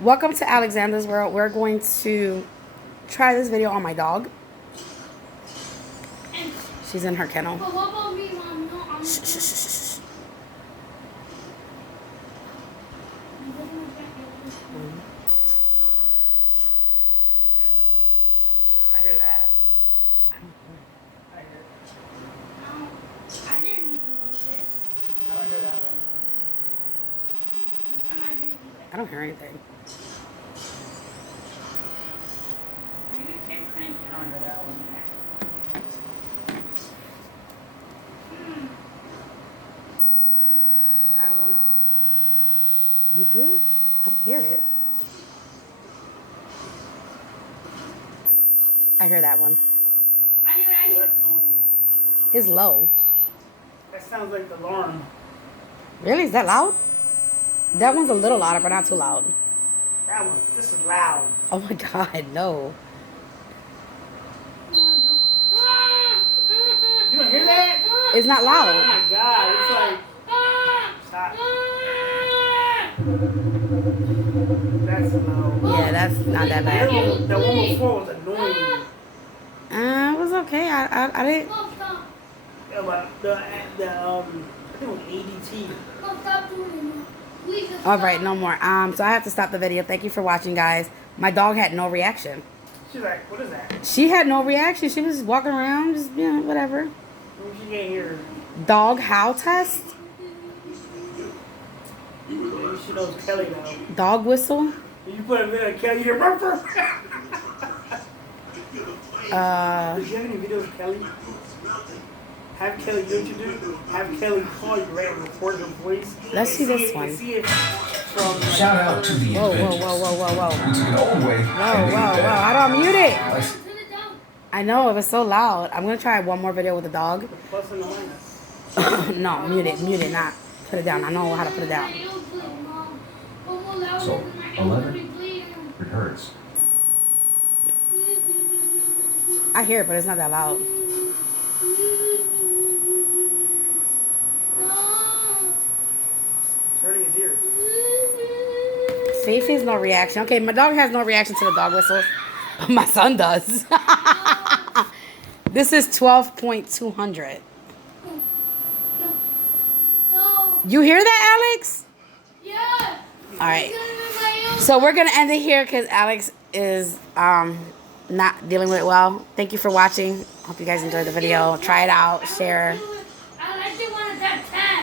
Welcome to Alexander's World. We're going to try this video on my dog. She's in her kennel. But what about me, Mom? No, I'm Shh, shh, shh, shh. I hear that. I hear it. No, I didn't even look it. I don't hear that one. This time I didn't do it. I don't hear anything. Maybe if it couldn't I don't hear that one. I hear that one. You do? I don't hear it. I hear that one. I knew Ooh, I that's annoying. It's low. That sounds like the alarm. Really? Is that loud? That one's a little louder, but not too loud. That one. This is loud. Oh my god, no. You don't hear that? It's not Oh loud. my god. It's like. Stop. That's low. Yeah, that's not that bad. The one before was annoying. It was okay. I didn't. Yeah, but I think it was ADT. Stop doing it. Please just All right, stop. no more. So I have to stop the video. Thank you for watching, guys. My dog had no reaction. She's like, what is that? She had no reaction. She was walking around, just whatever. She can't hear. Dog howl test. Maybe she knows Kelly now. Dog whistle. You put a minute of Kelly, you hear run. Uh. Did you have any videos of Kelly? Have Kelly, you know what you do? Have Kelly call you, right? Record her voice. Let's see this one. See it from, like, Shout out to the Whoa, inventors. whoa, whoa, whoa, whoa, We whoa. took it all the way. Whoa. How do I mute it? Turn it down. I know, it was so loud. I'm going to try one more video with the dog. the plus and the minus. No, mute it, not put it down. I know how to put it down. My ears bleed, Mom. One more louder So, than my ears 11? be bleeding. It hurts. I hear it, but it's not that loud. It's hurting his ears. Fifi's no reaction. Okay, my dog has no reaction to the dog whistles, but my son does. This is 12.200. No. You hear that, Alex? Yeah. All right. My ears. So we're gonna end it here because Alex is not dealing with it well. Thank you for watching. Hope you guys enjoyed the video. Try it out. Share.